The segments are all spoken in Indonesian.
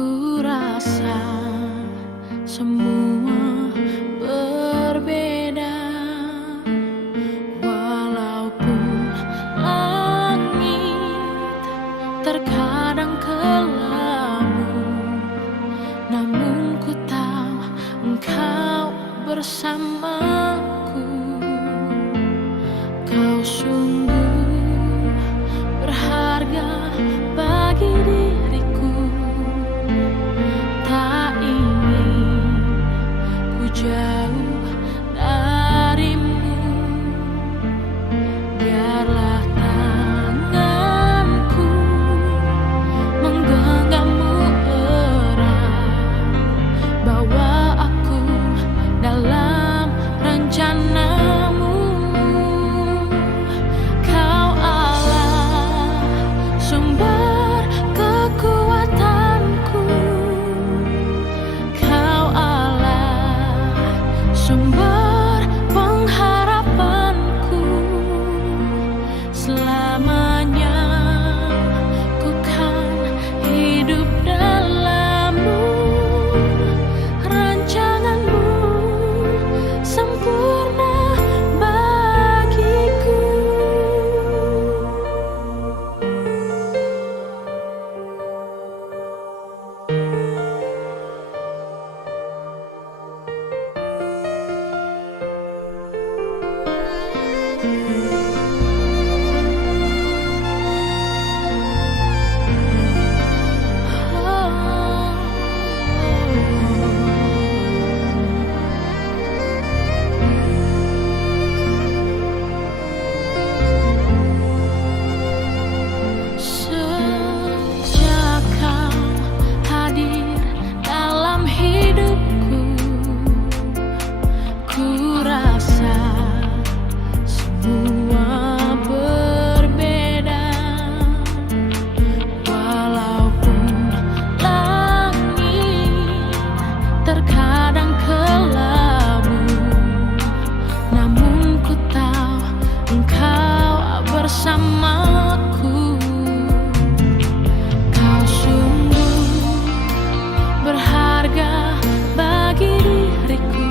Ku rasa semua berbeda, walaupun langit terkadang kelabu, namun ku tahu Engkau bersamaku. Kau sungguh berharga bagi diriku. Tak ingin ku jauh darimu. Biarlah tanganku menggenggammu erat, bawa aku dalam rencanamu. Kau Allah, sumber kekuatanku. Kau Allah, sumber pengharapanku. Selamanya ku kan hidup dalam-Mu. Rancangan-Mu sempurna bagiku. Sejak Kau hadir dalam hidupku, ku rasa semua berbeda. Walaupun langit terkadang kelabu, namun ku tahu Engkau bersamaku. Kau sungguh berharga bagi diriku.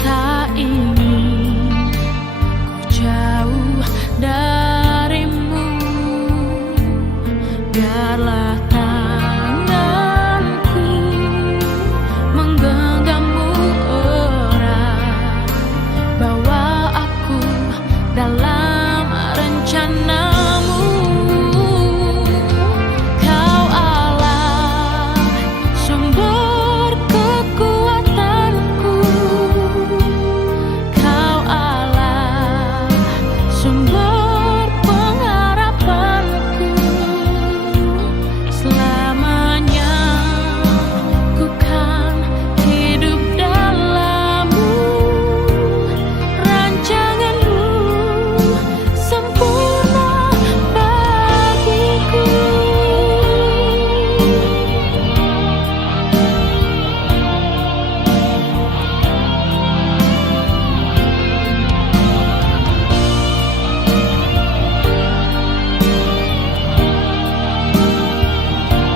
Tak ingin ku jauh darimu. Biarlah tanganku menggenggammu erat, bawa aku dalam rencanamu. Kau Allah, sumber kekuatanku. Kau Allah, sumber pengharapanku. Selamanya ku kan hidup dalam-Mu. Rancangan-Mu sempurna bagiku.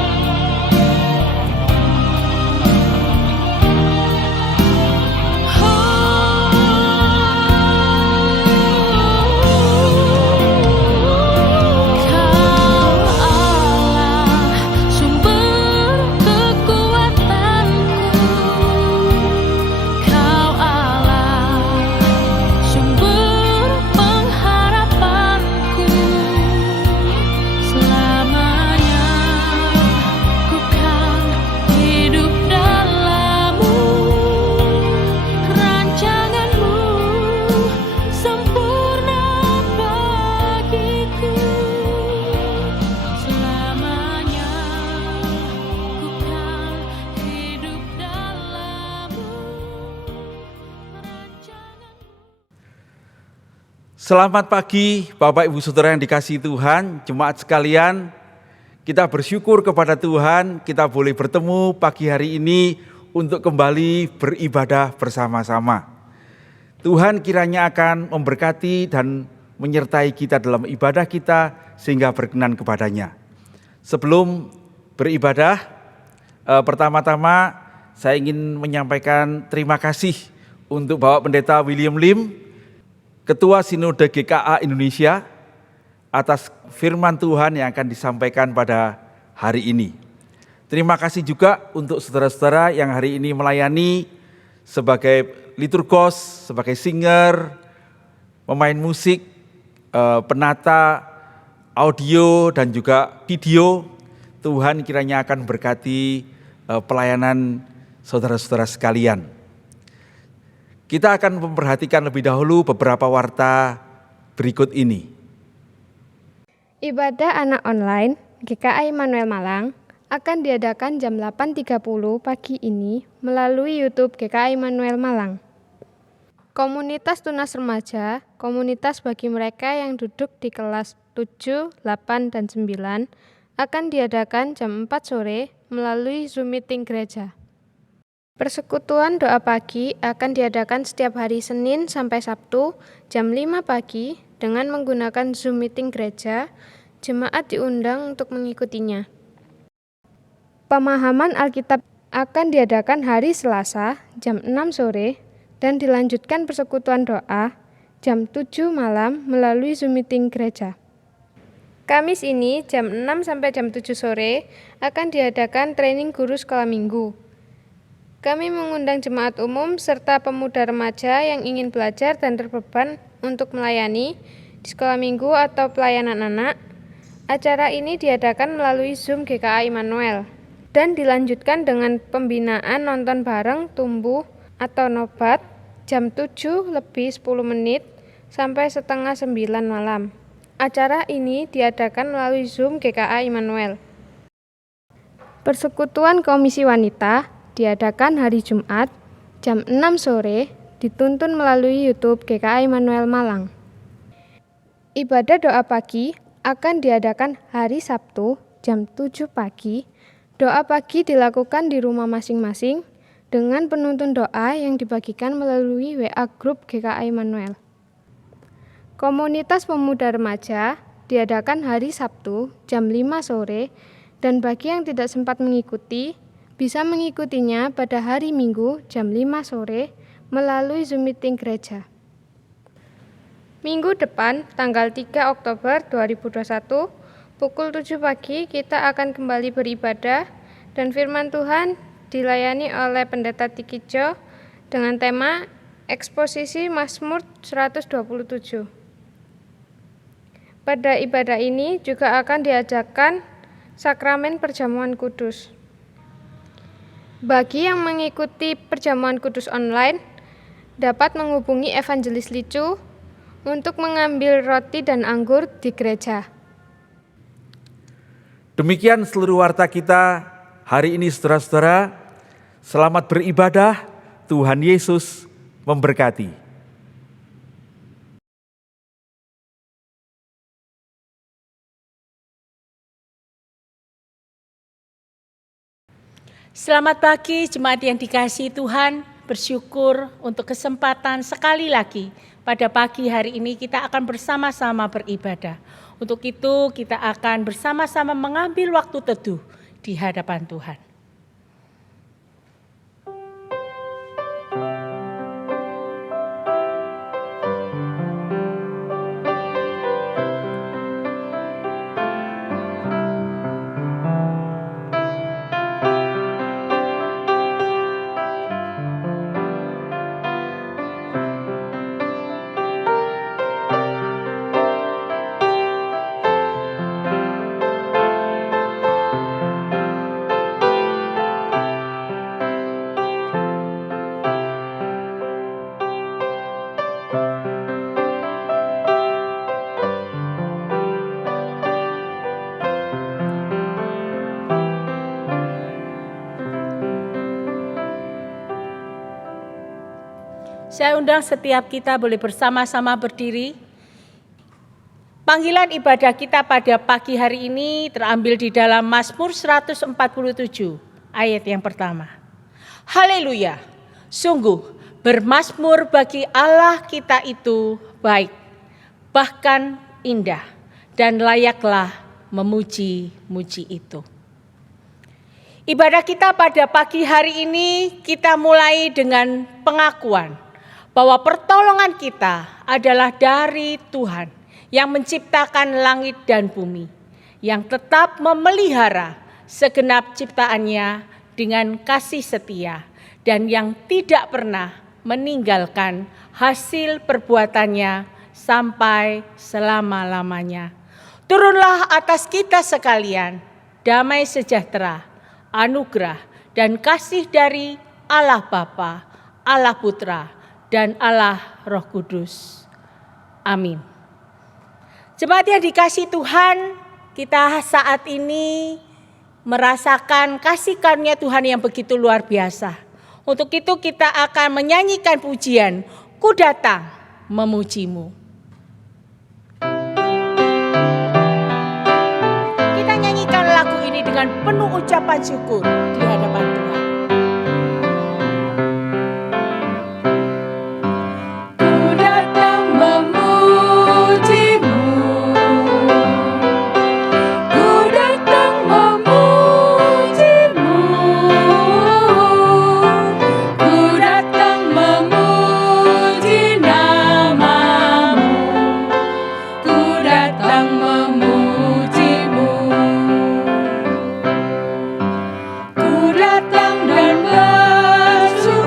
Kau Allah, sumber kekuatanku. Kau Allah, sumber pengharapanku. Selamanya ku kan hidup dalam-Mu. Rancangan-Mu sempurna bagiku. Selamanya ku kan hidup dalam-Mu. Rancangan-Mu. Selamat pagi Bapak Ibu Saudara yang dikasihi Tuhan, jemaat sekalian. Kita bersyukur kepada Tuhan, kita boleh bertemu pagi hari ini untuk kembali beribadah bersama-sama. Tuhan kiranya akan memberkati dan menyertai kita dalam ibadah kita sehingga berkenan kepadanya. Sebelum beribadah, pertama-tama saya ingin menyampaikan terima kasih untuk Bapak Pendeta William Lim, Ketua Sinode GKA Indonesia, atas firman Tuhan yang akan disampaikan pada hari ini. Terima kasih juga untuk saudara-saudara yang hari ini melayani sebagai liturgos, sebagai singer, pemain musik, penata audio dan juga video. Tuhan kiranya akan berkati pelayanan saudara-saudara sekalian. Kita akan memperhatikan lebih dahulu beberapa warta berikut ini. Ibadah anak online GKA Immanuel Malang akan diadakan jam 8.30 pagi ini melalui YouTube GKA Immanuel Malang. Komunitas tunas remaja, komunitas bagi mereka yang duduk di kelas 7, 8, dan 9 akan diadakan jam 4 sore melalui Zoom meeting gereja. Persekutuan doa pagi akan diadakan setiap hari Senin sampai Sabtu jam 5 pagi dengan menggunakan Zoom meeting gereja. Jemaat diundang untuk mengikutinya. Pemahaman Alkitab akan diadakan hari Selasa jam 6 sore dan dilanjutkan persekutuan doa jam 7 malam melalui Zoom meeting gereja. Kamis ini jam 6 sampai jam 7 sore akan diadakan training guru sekolah minggu. Kami mengundang jemaat umum serta pemuda remaja yang ingin belajar dan terbeban untuk melayani di sekolah minggu atau pelayanan anak. Acara ini diadakan melalui Zoom GKA Immanuel dan dilanjutkan dengan pembinaan nonton bareng tumbuh atau nobat jam 7 lebih 10 menit sampai setengah 9 malam. Acara ini diadakan melalui Zoom GKA Immanuel. Persekutuan Komisi Wanita diadakan hari Jumat jam 6 sore dituntun melalui YouTube GKA Immanuel Malang. Ibadah doa pagi akan diadakan hari Sabtu jam 7 pagi. Doa pagi dilakukan di rumah masing-masing dengan penuntun doa yang dibagikan melalui WA Group GKA Immanuel. Komunitas pemuda remaja diadakan hari Sabtu jam 5 sore dan bagi yang tidak sempat mengikuti bisa mengikutinya pada hari Minggu jam 5 sore melalui Zoom meeting gereja. Minggu depan, tanggal 3 Oktober 2021, pukul 7 pagi kita akan kembali beribadah dan firman Tuhan dilayani oleh Pendeta Tikijo dengan tema Eksposisi Mazmur 127. Pada ibadah ini juga akan diajarkan sakramen perjamuan kudus. Bagi yang mengikuti perjamuan kudus online, dapat menghubungi Evangelis Licu untuk mengambil roti dan anggur di gereja. Demikian seluruh warta kita hari ini saudara-saudara. Selamat beribadah, Tuhan Yesus memberkati. Selamat pagi jemaat yang dikasihi Tuhan, bersyukur untuk kesempatan sekali lagi pada pagi hari ini kita akan bersama-sama beribadah. Untuk itu kita akan bersama-sama mengambil waktu teduh di hadapan Tuhan. Saya undang setiap kita boleh bersama-sama berdiri. Panggilan ibadah kita pada pagi hari ini terambil di dalam Mazmur 147 ayat yang pertama. Haleluya, sungguh bermazmur bagi Allah kita itu baik, bahkan indah, dan layaklah memuji-muji itu. Ibadah kita pada pagi hari ini kita mulai dengan pengakuan bahwa pertolongan kita adalah dari Tuhan yang menciptakan langit dan bumi, yang tetap memelihara segenap ciptaannya dengan kasih setia dan yang tidak pernah meninggalkan hasil perbuatannya sampai selama-lamanya. Turunlah atas kita sekalian damai sejahtera, anugerah dan kasih dari Allah Bapa, Allah Putra, dan Allah Roh Kudus. Amin. Jemaat yang dikasihi Tuhan, kita saat ini merasakan kasih karunia Tuhan yang begitu luar biasa. Untuk itu kita akan menyanyikan pujian, Ku Datang Memujimu. Kita nyanyikan lagu ini dengan penuh ucapan syukur di hadapan Tuhan. Ku datang memujimu, ku datang memujimu, ku datang memuji namamu, ku datang memujimu, ku datang dan bersyukur.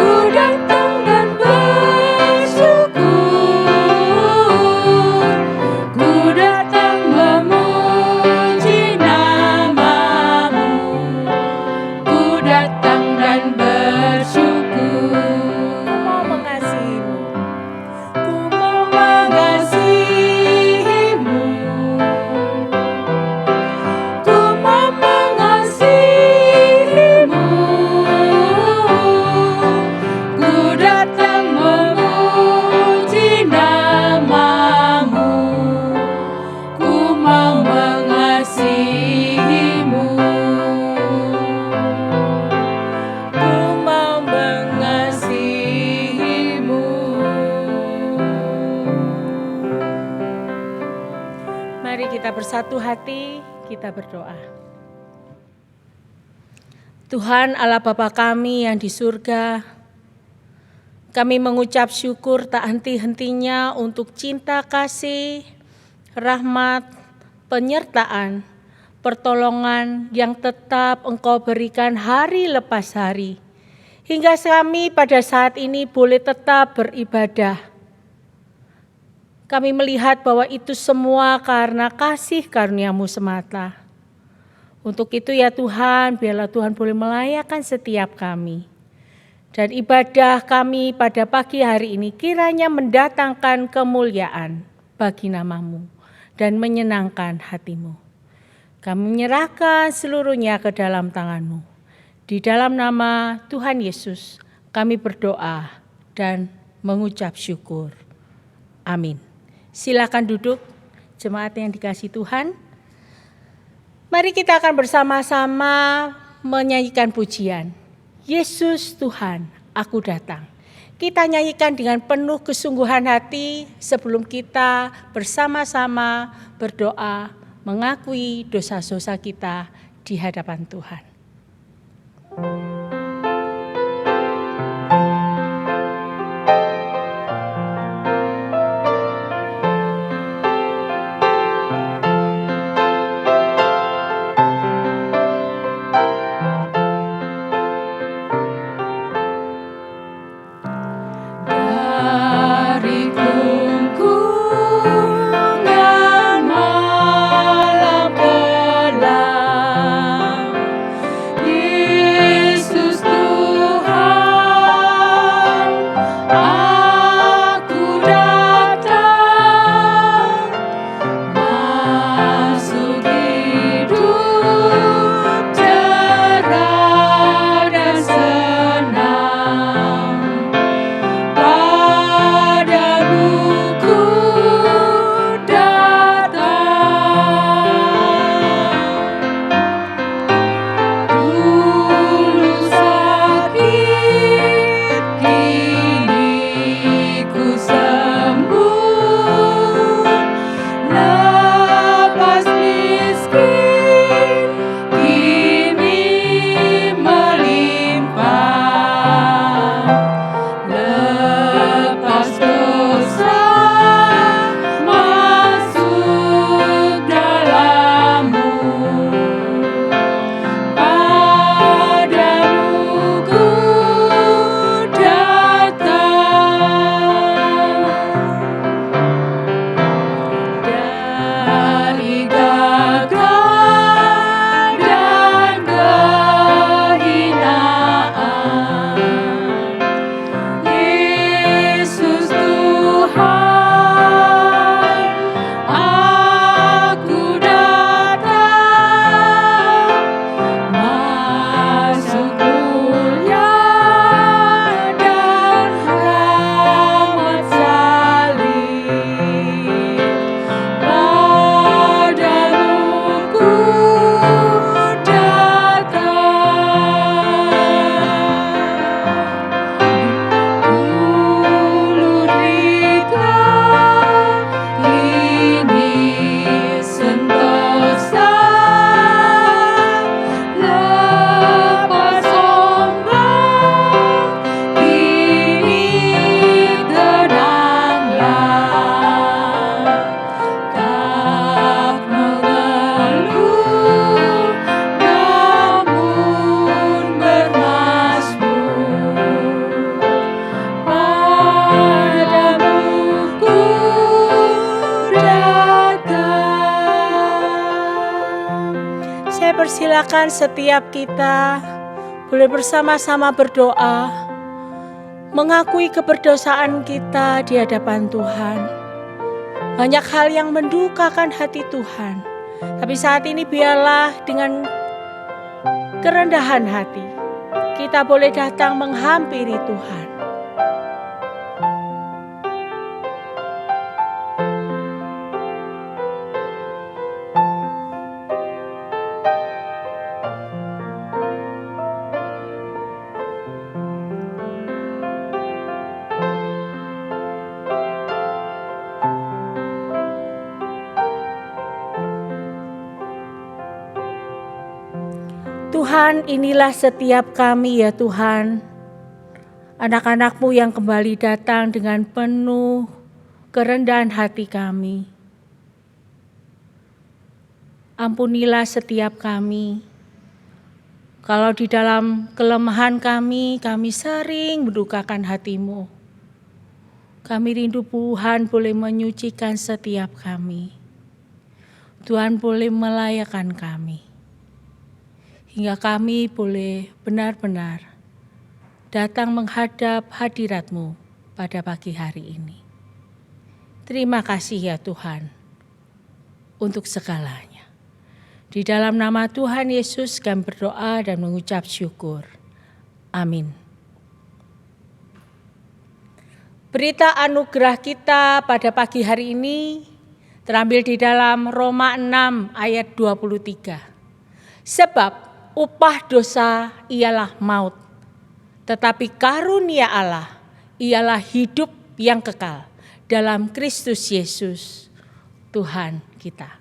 Ku datang dan bersyukur, ku datang memuji namamu, ku datang dan bersyukur. Ku mau mengasihimu, Ku mau mengasihimu, ku mau mengasihimu, ku datang memuji namamu, ku mau mengasihimu, ku mau mengasihimu. mari kita bersatu hati, kita berdoa. Tuhan Allah Bapa kami yang di surga, kami mengucap syukur tak henti-hentinya untuk cinta kasih, rahmat, penyertaan, pertolongan yang tetap Engkau berikan hari lepas hari. Hingga kami pada saat ini boleh tetap beribadah. Kami melihat bahwa itu semua karena kasih karunia-Mu semata. Untuk itu ya Tuhan, biarlah Tuhan boleh melayakan setiap kami. Dan ibadah kami pada pagi hari ini kiranya mendatangkan kemuliaan bagi nama-Mu dan menyenangkan hati-Mu. Kami menyerahkan seluruhnya ke dalam tangan-Mu. Di dalam nama Tuhan Yesus kami berdoa dan mengucap syukur. Amin. Silakan duduk, jemaat yang dikasihi Tuhan. Mari kita akan bersama-sama menyanyikan pujian. Yesus Tuhan, aku datang. Kita nyanyikan dengan penuh kesungguhan hati sebelum kita bersama-sama berdoa mengakui dosa-dosa kita di hadapan Tuhan. Dari kungkungan malam kelam Saya persilakan setiap kita boleh bersama-sama berdoa, mengakui keberdosaan kita di hadapan Tuhan. Banyak hal yang mendukakan hati Tuhan, tapi saat ini biarlah dengan kerendahan hati kita boleh datang menghampiri Tuhan. Tuhan, inilah setiap kami ya Tuhan, anak-anak-Mu yang kembali datang dengan penuh kerendahan hati kami. Ampunilah setiap kami, kalau di dalam kelemahan kami sering mendukakan hati-Mu. Kami rindu Tuhan boleh menyucikan setiap kami. Tuhan boleh melayakan kami. Hingga kami boleh benar-benar datang menghadap hadirat-Mu pada pagi hari ini. Terima kasih ya Tuhan untuk segalanya. Di dalam nama Tuhan Yesus kami berdoa dan mengucap syukur. Amin. Berita anugerah kita pada pagi hari ini terambil di dalam Roma 6 ayat 23. Sebab upah dosa ialah maut, tetapi karunia Allah ialah hidup yang kekal dalam Kristus Yesus, Tuhan kita.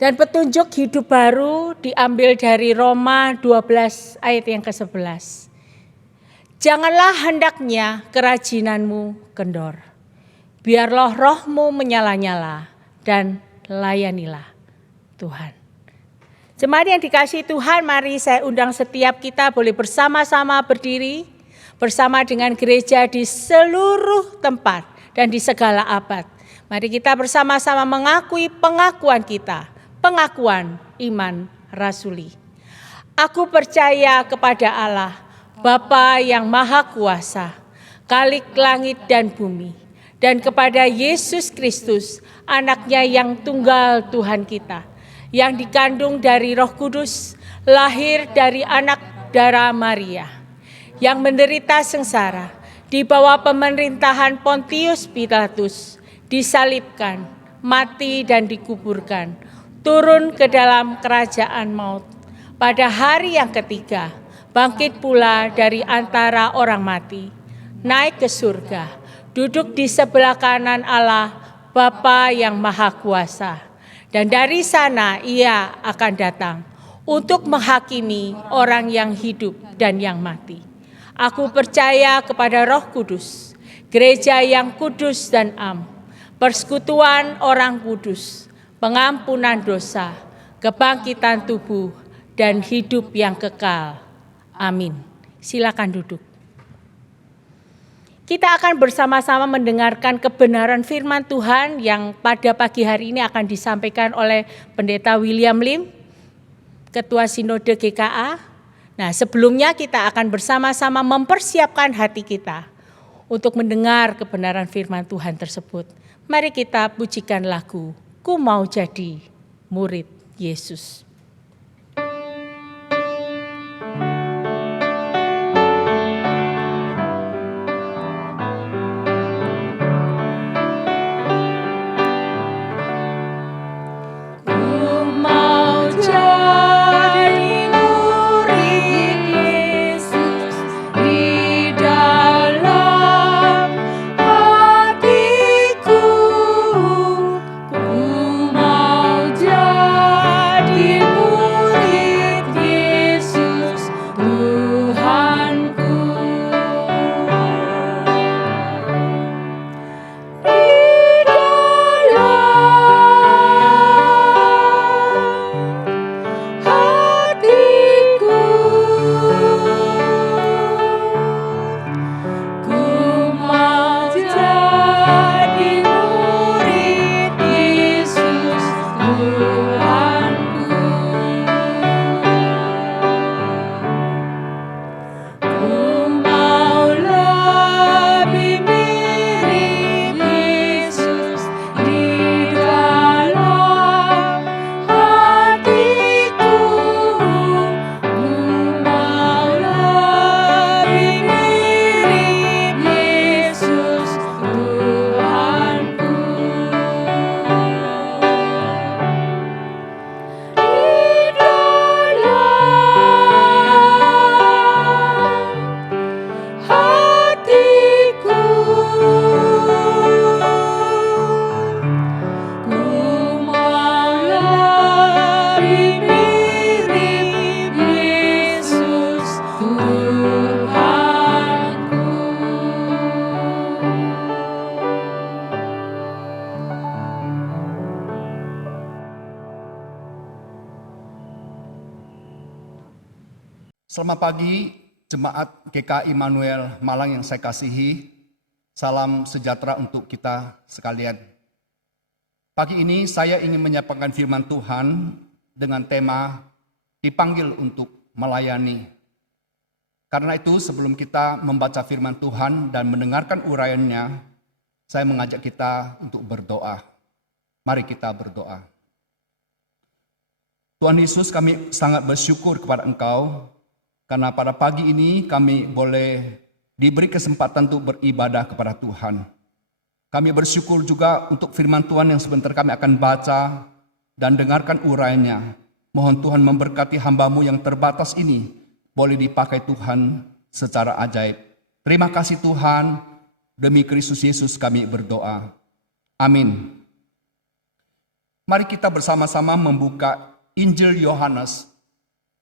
Dan petunjuk hidup baru diambil dari Roma 12 ayat yang ke-11. Janganlah hendaknya kerajinanmu kendor, biarlah rohmu menyala-nyala dan layanilah Tuhan. Jemaat yang dikasihi Tuhan, mari saya undang setiap kita boleh bersama-sama berdiri bersama dengan gereja di seluruh tempat dan di segala abad. Mari kita bersama-sama mengakui pengakuan kita, pengakuan iman rasuli. Aku percaya kepada Allah, Bapa yang Maha Kuasa, Khalik langit dan bumi, dan kepada Yesus Kristus, anaknya yang tunggal Tuhan kita, yang dikandung dari Roh Kudus, lahir dari anak darah Maria, yang menderita sengsara di bawah pemerintahan Pontius Pilatus, disalibkan, mati dan dikuburkan, turun ke dalam kerajaan maut. Pada hari yang ketiga, bangkit pula dari antara orang mati, naik ke surga, duduk di sebelah kanan Allah, Bapa yang Maha Kuasa. Dan dari sana ia akan datang untuk menghakimi orang yang hidup dan yang mati. Aku percaya kepada Roh Kudus, gereja yang kudus dan am, persekutuan orang kudus, pengampunan dosa, kebangkitan tubuh, dan hidup yang kekal. Amin. Silakan duduk. Kita akan bersama-sama mendengarkan kebenaran firman Tuhan yang pada pagi hari ini akan disampaikan oleh Pendeta William Lim, Ketua Sinode GKA. Nah, sebelumnya kita akan bersama-sama mempersiapkan hati kita untuk mendengar kebenaran firman Tuhan tersebut. Mari kita pujikan lagu, Ku Mau Jadi Murid Yesus. Jadi Selamat pagi, Jemaat GKI Immanuel Malang yang saya kasihi. Salam sejahtera untuk kita sekalian. Pagi ini saya ingin menyampaikan firman Tuhan dengan tema dipanggil untuk melayani. Karena itu sebelum kita membaca firman Tuhan dan mendengarkan uraiannya, saya mengajak kita untuk berdoa. Mari kita berdoa. Tuhan Yesus, kami sangat bersyukur kepada Engkau karena pada pagi ini kami boleh diberi kesempatan untuk beribadah kepada Tuhan. Kami bersyukur juga untuk firman Tuhan yang sebentar kami akan baca dan dengarkan uraiannya. Mohon Tuhan memberkati hamba-Mu yang terbatas ini, boleh dipakai Tuhan secara ajaib. Terima kasih Tuhan, demi Kristus Yesus kami berdoa. Amin. Mari kita bersama-sama membuka Injil Yohanes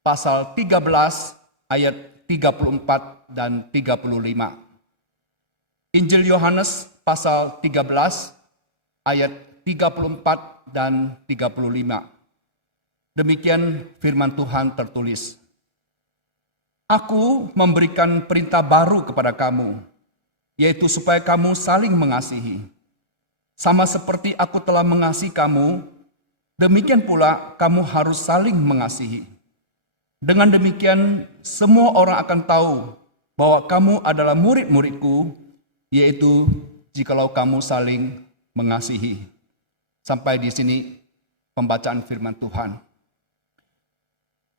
pasal 13 ayat 34 dan 35. Injil Yohanes pasal 13 ayat 34 dan 35. Demikian firman Tuhan tertulis. Aku memberikan perintah baru kepada kamu, yaitu supaya kamu saling mengasihi. Sama seperti aku telah mengasihi kamu, demikian pula kamu harus saling mengasihi. Dengan demikian, semua orang akan tahu bahwa kamu adalah murid-muridku, yaitu jikalau kamu saling mengasihi. Sampai di sini pembacaan firman Tuhan.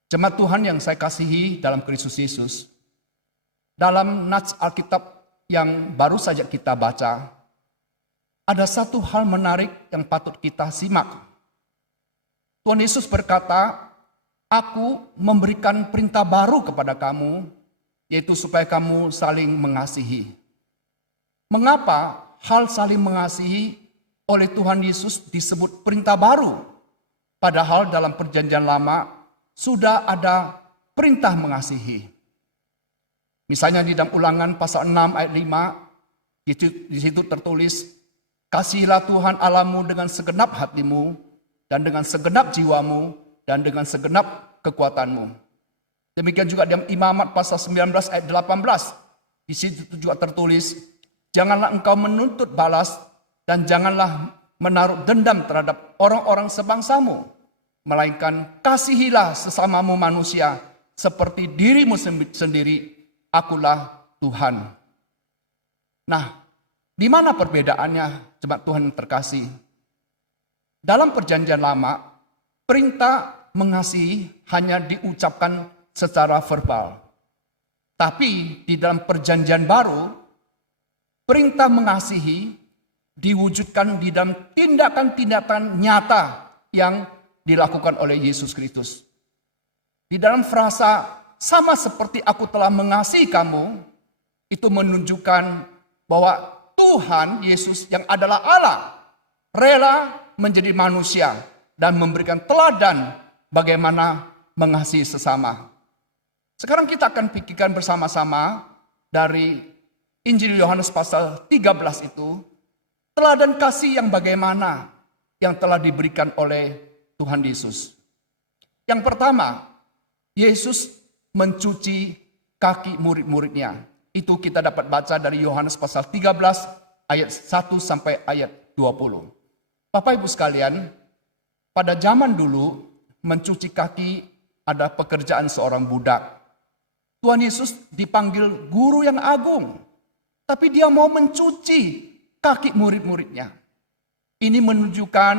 Jemaat Tuhan yang saya kasihi dalam Kristus Yesus, dalam nats Alkitab yang baru saja kita baca, ada satu hal menarik yang patut kita simak. Tuhan Yesus berkata, Aku memberikan perintah baru kepada kamu, yaitu supaya kamu saling mengasihi. Mengapa hal saling mengasihi oleh Tuhan Yesus disebut perintah baru? Padahal dalam perjanjian lama sudah ada perintah mengasihi. Misalnya di dalam Ulangan pasal 6 ayat 5, di situ tertulis, Kasihilah Tuhan Allahmu dengan segenap hatimu, dan dengan segenap jiwamu, dan dengan segenap kekuatanmu. Demikian juga dalam Imamat pasal 19 ayat 18. Di situ juga tertulis, janganlah engkau menuntut balas dan janganlah menaruh dendam terhadap orang-orang sebangsamu, melainkan kasihilah sesamamu manusia seperti dirimu sendiri, akulah Tuhan. Nah, di mana perbedaannya, jemaat Tuhan yang terkasih? Dalam perjanjian lama, perintah mengasihi hanya diucapkan secara verbal. Tapi di dalam perjanjian baru, perintah mengasihi diwujudkan di dalam tindakan-tindakan nyata yang dilakukan oleh Yesus Kristus. Di dalam frasa sama seperti aku telah mengasihi kamu, itu menunjukkan bahwa Tuhan Yesus yang adalah Allah rela menjadi manusia dan memberikan teladan bagaimana mengasihi sesama. Sekarang kita akan pikirkan bersama-sama dari Injil Yohanes pasal 13 itu, teladan kasih yang bagaimana yang telah diberikan oleh Tuhan Yesus. Yang pertama, Yesus mencuci kaki murid-muridnya. Itu kita dapat baca dari Yohanes pasal 13 ayat 1 sampai ayat 20. Bapak Ibu sekalian, pada zaman dulu mencuci kaki ada pekerjaan seorang budak. Tuhan Yesus dipanggil guru yang agung, tapi dia mau mencuci kaki murid-muridnya. Ini menunjukkan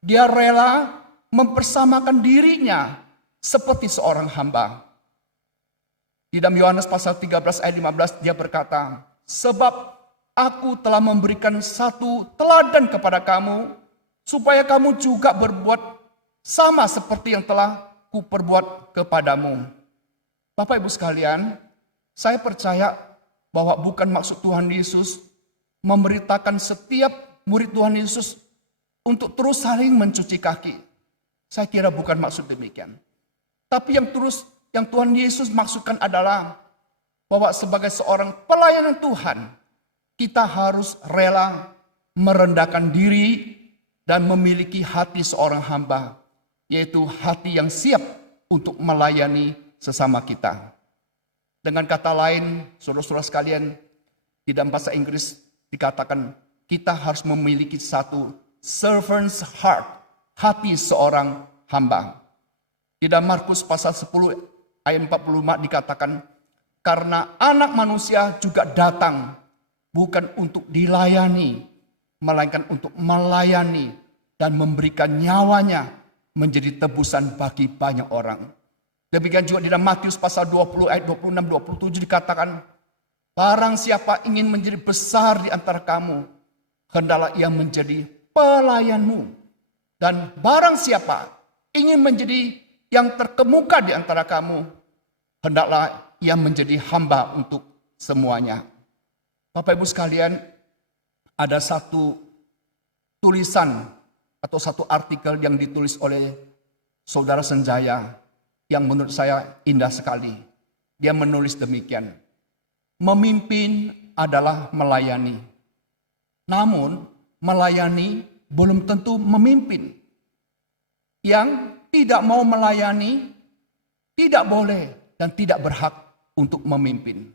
dia rela mempersamakan dirinya seperti seorang hamba. Di dalam Yohanes pasal 13 ayat 15 dia berkata, sebab aku telah memberikan satu teladan kepada kamu, supaya kamu juga berbuat sama seperti yang telah kuperbuat kepadamu. Bapak Ibu sekalian, saya percaya bahwa bukan maksud Tuhan Yesus memberitakan setiap murid Tuhan Yesus untuk terus saling mencuci kaki. Saya kira bukan maksud demikian. Tapi yang Tuhan Yesus maksudkan adalah bahwa sebagai seorang pelayan Tuhan, kita harus rela merendahkan diri dan memiliki hati seorang hamba, yaitu hati yang siap untuk melayani sesama kita. Dengan kata lain, saudara-saudara sekalian, di dalam bahasa Inggris dikatakan kita harus memiliki satu servant's heart, hati seorang hamba. Di dalam Markus pasal 10 ayat 45 dikatakan, karena anak manusia juga datang bukan untuk dilayani, melainkan untuk melayani dan memberikan nyawanya menjadi tebusan bagi banyak orang. Demikian juga di dalam Matius pasal 20 ayat 26-27 dikatakan, barang siapa ingin menjadi besar di antara kamu, hendaklah ia menjadi pelayanmu. Dan barang siapa ingin menjadi yang terkemuka di antara kamu, hendaklah ia menjadi hamba untuk semuanya. Bapak Ibu sekalian, ada satu tulisan atau satu artikel yang ditulis oleh Saudara Senjaya yang menurut saya indah sekali. Dia menulis demikian, memimpin adalah melayani. Namun melayani belum tentu memimpin. Yang tidak mau melayani tidak boleh dan tidak berhak untuk memimpin.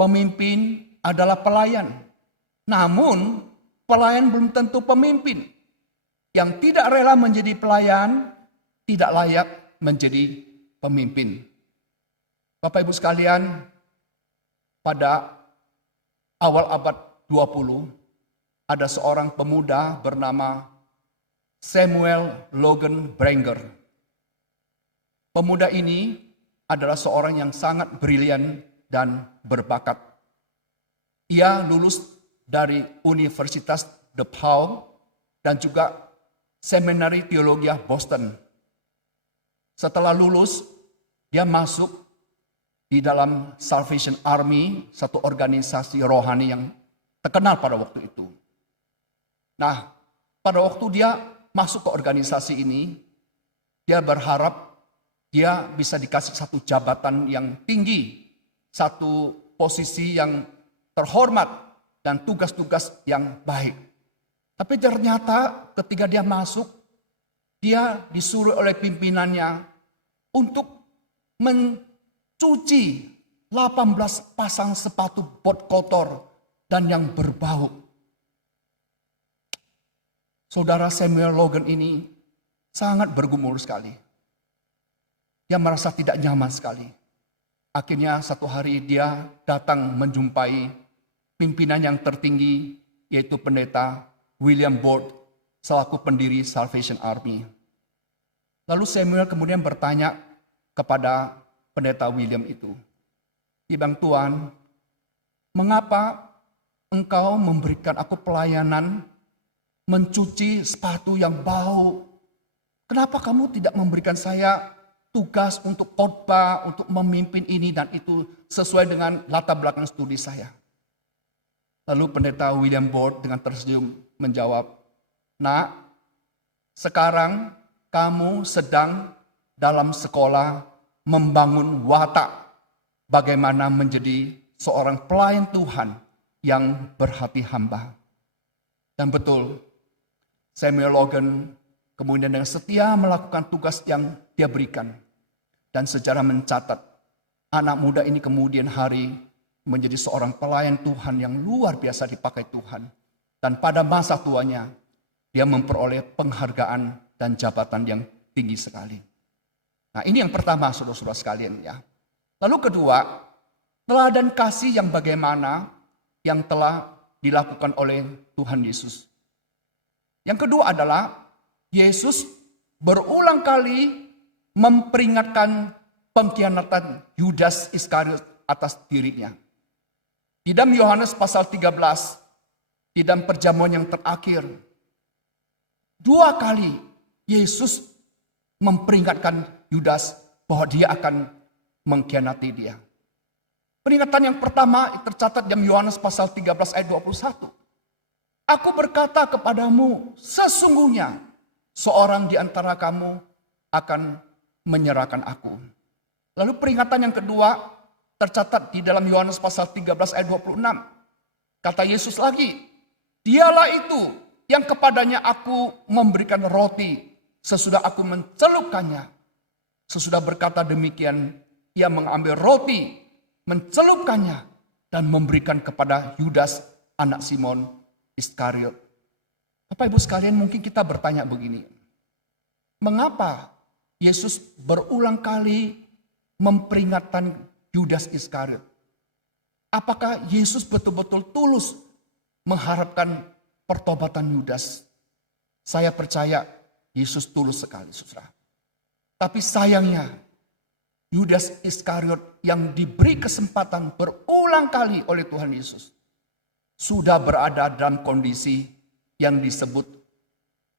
Pemimpin adalah pelayan. Namun pelayan belum tentu pemimpin. Yang tidak rela menjadi pelayan tidak layak menjadi pemimpin. Bapak Ibu sekalian, pada awal abad 20 ada seorang pemuda bernama Samuel Logan Branger. Pemuda ini adalah seorang yang sangat brilian dan berbakat. Ia lulus dari Universitas DePaul dan juga Seminari Teologi Boston. Setelah lulus, dia masuk di dalam Salvation Army, satu organisasi rohani yang terkenal pada waktu itu. Nah, pada waktu dia masuk ke organisasi ini, dia berharap dia bisa dikasih satu jabatan yang tinggi, satu posisi yang terhormat, dan tugas-tugas yang baik. Tapi ternyata ketika dia masuk, dia disuruh oleh pimpinannya untuk mencuci 18 pasang sepatu bot kotor dan yang berbau. Saudara Samuel Logan ini sangat bergumul sekali. Dia merasa tidak nyaman sekali. Akhirnya satu hari dia datang menjumpai pimpinan yang tertinggi, yaitu pendeta William Bord selaku pendiri Salvation Army. Lalu Samuel kemudian bertanya kepada pendeta William itu. Dia bilang, Tuan, mengapa engkau memberikan aku pelayanan mencuci sepatu yang bau? Kenapa kamu tidak memberikan saya tugas untuk khotbah, untuk memimpin ini dan itu sesuai dengan latar belakang studi saya? Lalu pendeta William Bord dengan tersenyum menjawab, Nak, sekarang kamu sedang dalam sekolah membangun watak bagaimana menjadi seorang pelayan Tuhan yang berhati hamba. Dan betul, Samuel Logan kemudian dengan setia melakukan tugas yang dia berikan. Dan sejarah mencatat, anak muda ini kemudian hari menjadi seorang pelayan Tuhan yang luar biasa dipakai Tuhan. Dan pada masa tuanya, dia memperoleh penghargaan dan jabatan yang tinggi sekali. Nah, ini yang pertama, saudara-saudara sekalian ya. Lalu kedua, teladan kasih yang bagaimana yang telah dilakukan oleh Tuhan Yesus. Yang kedua adalah Yesus berulang kali memperingatkan pengkhianatan Yudas Iskariot atas dirinya. Di dalam Yohanes pasal 13, di dalam perjamuan yang terakhir, 2 kali Yesus memperingatkan Yudas bahwa dia akan mengkhianati dia. Peringatan yang pertama tercatat dalam Yohanes pasal 13 ayat 21. Aku berkata kepadamu, sesungguhnya seorang di antara kamu akan menyerahkan aku. Lalu peringatan yang kedua tercatat di dalam Yohanes pasal 13 ayat 26. Kata Yesus lagi, dialah itu yang kepadanya aku memberikan roti sesudah aku mencelupkannya. Sesudah berkata demikian, ia mengambil roti, mencelupkannya, dan memberikan kepada Yudas, anak Simon Iskariot. Bapak Ibu sekalian, mungkin kita bertanya begini. Mengapa Yesus berulang kali memperingatkan Yudas Iskariot? Apakah Yesus betul-betul tulus mengharapkan pertobatan Yudas? Saya percaya Yesus tulus sekali, saudara. Tapi sayangnya, Yudas Iskariot yang diberi kesempatan berulang kali oleh Tuhan Yesus sudah berada dalam kondisi yang disebut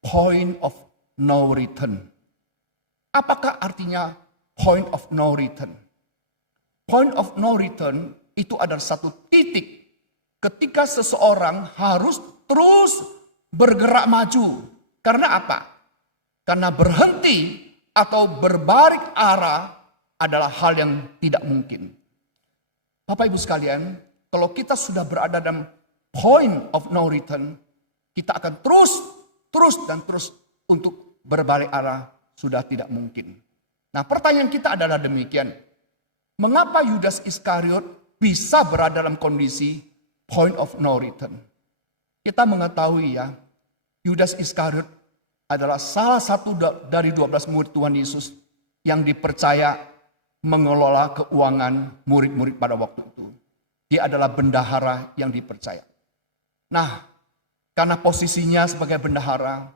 point of no return. Apakah artinya point of no return? Point of no return itu adalah satu titik ketika seseorang harus terus bergerak maju. Karena apa? Karena berhenti atau berbalik arah adalah hal yang tidak mungkin. Bapak Ibu sekalian, kalau kita sudah berada dalam point of no return, kita akan terus untuk berbalik arah sudah tidak mungkin. Nah, pertanyaan kita adalah demikian. Mengapa Yudas Iskariot bisa berada dalam kondisi point of no return? Kita mengetahui ya, Yudas Iskariot adalah salah satu dari 12 murid Tuhan Yesus yang dipercaya mengelola keuangan murid-murid pada waktu itu. Dia adalah bendahara yang dipercaya. Nah, karena posisinya sebagai bendahara,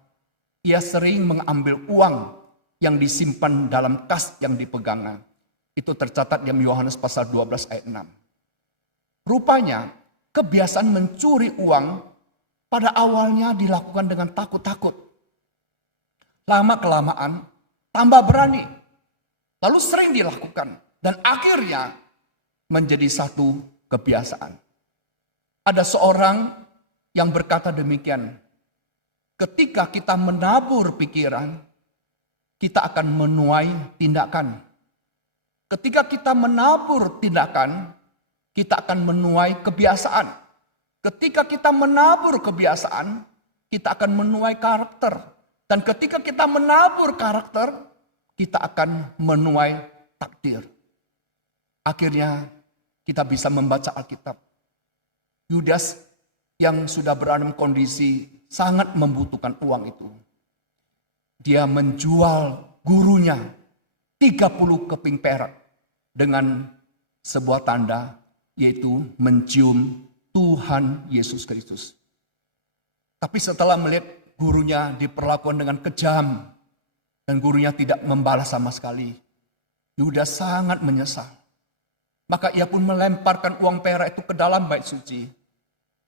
ia sering mengambil uang yang disimpan dalam kas yang dipegangnya. Itu tercatat dalam Yohanes pasal 12 ayat 6. Rupanya kebiasaan mencuri uang pada awalnya dilakukan dengan takut-takut. Lama-kelamaan tambah berani. Lalu sering dilakukan. Dan akhirnya menjadi satu kebiasaan. Ada seorang yang berkata demikian. Ketika kita menabur pikiran, kita akan menuai tindakan. Ketika kita menabur tindakan, kita akan menuai kebiasaan. Ketika kita menabur kebiasaan, kita akan menuai karakter. Dan ketika kita menabur karakter, kita akan menuai takdir. Akhirnya kita bisa membaca Alkitab. Yudas yang sudah berada dalam kondisi sangat membutuhkan uang itu. Dia menjual gurunya 30 keping perak dengan sebuah tanda, yaitu mencium Tuhan Yesus Kristus. Tapi setelah melihat gurunya diperlakukan dengan kejam dan gurunya tidak membalas sama sekali, Yudas sangat menyesal. Maka ia pun melemparkan uang perak itu ke dalam bait suci,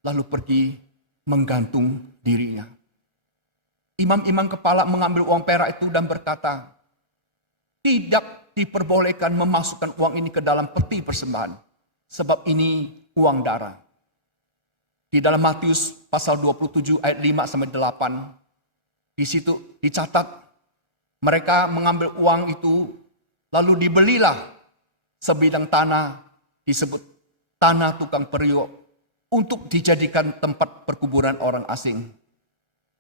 lalu pergi menggantung dirinya. Imam-imam kepala mengambil uang perak itu dan berkata, tidak diperbolehkan memasukkan uang ini ke dalam peti persembahan, sebab ini uang darah. Di dalam Matius pasal 27 ayat 5 sampai 8, di situ dicatat mereka mengambil uang itu lalu dibelilah sebidang tanah disebut tanah tukang periuk untuk dijadikan tempat perkuburan orang asing.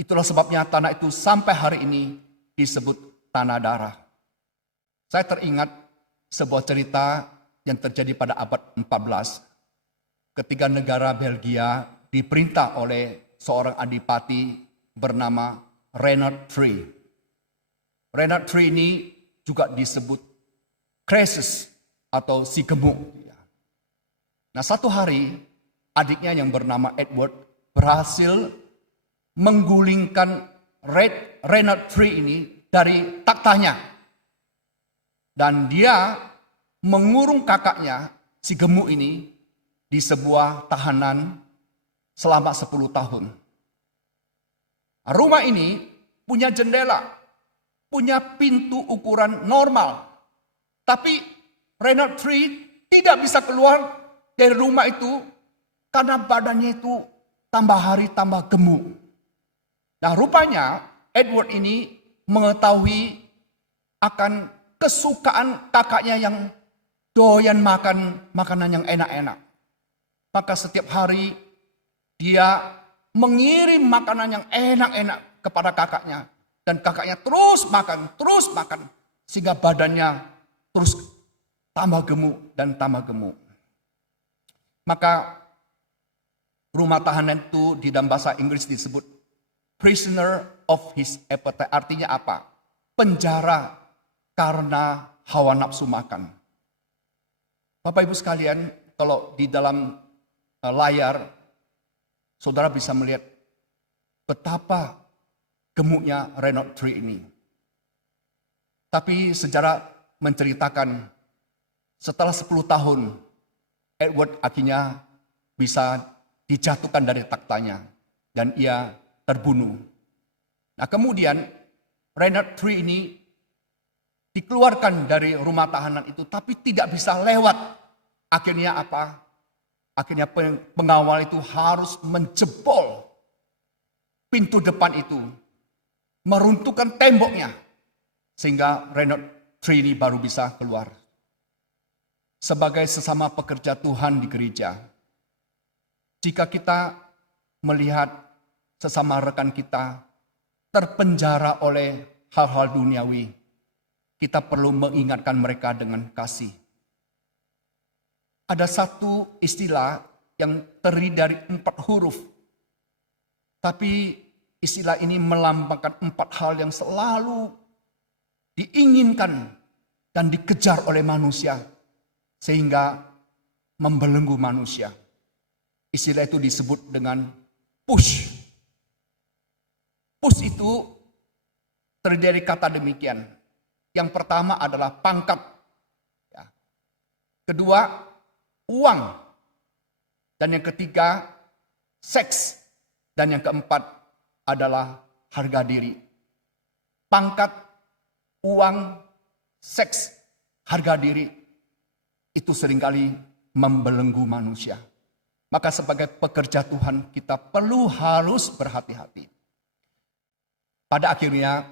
Itulah sebabnya tanah itu sampai hari ini disebut tanah darah. Saya teringat sebuah cerita yang terjadi pada abad 14. Ketika negara Belgia diperintah oleh seorang adipati bernama Reinhard III. Reinhard III ini juga disebut Croesus atau si gemuk. Nah, satu hari adiknya yang bernama Edward berhasil menggulingkan Reinhard III ini dari taktanya. Dan dia mengurung kakaknya, si gemuk ini, di sebuah tahanan selama 10 tahun. Rumah ini punya jendela, punya pintu ukuran normal. Tapi Reinhard III tidak bisa keluar dari rumah itu karena badannya itu tambah hari tambah gemuk. Nah, rupanya Edward ini mengetahui akan kesukaan kakaknya yang doyan makan makanan yang enak-enak. Maka setiap hari dia mengirim makanan yang enak-enak kepada kakaknya. Dan kakaknya terus makan sehingga badannya terus tambah gemuk dan tambah gemuk. Maka rumah tahanan itu di dalam bahasa Inggris disebut prisoner of his appetite. Artinya apa? Penjara karena hawa nafsu makan. Bapak Ibu sekalian, kalau di dalam layar saudara bisa melihat betapa gemuknya Reinhard III ini. Tapi sejarah menceritakan setelah 10 tahun Edward akhirnya bisa dijatuhkan dari taktanya dan ia terbunuh. Nah, kemudian Reinhard III ini dikeluarkan dari rumah tahanan itu, tapi tidak bisa lewat. Akhirnya apa? Akhirnya pengawal itu harus menjebol pintu depan itu, meruntuhkan temboknya, sehingga Reinhard III ini baru bisa keluar. Sebagai sesama pekerja Tuhan di gereja, jika kita melihat sesama rekan kita terpenjara oleh hal-hal duniawi, kita perlu mengingatkan mereka dengan kasih. Ada satu istilah yang terdiri dari 4 huruf, tapi istilah ini melambangkan 4 hal yang selalu diinginkan dan dikejar oleh manusia, sehingga membelenggu manusia. Istilah itu disebut dengan push. Push itu terdiri dari kata demikian. Yang pertama adalah pangkat. Kedua, uang. Dan yang ketiga, seks. Dan yang keempat adalah harga diri. Pangkat, uang, seks, harga diri. Itu seringkali membelenggu manusia. Maka sebagai pekerja Tuhan kita harus berhati-hati. Pada akhirnya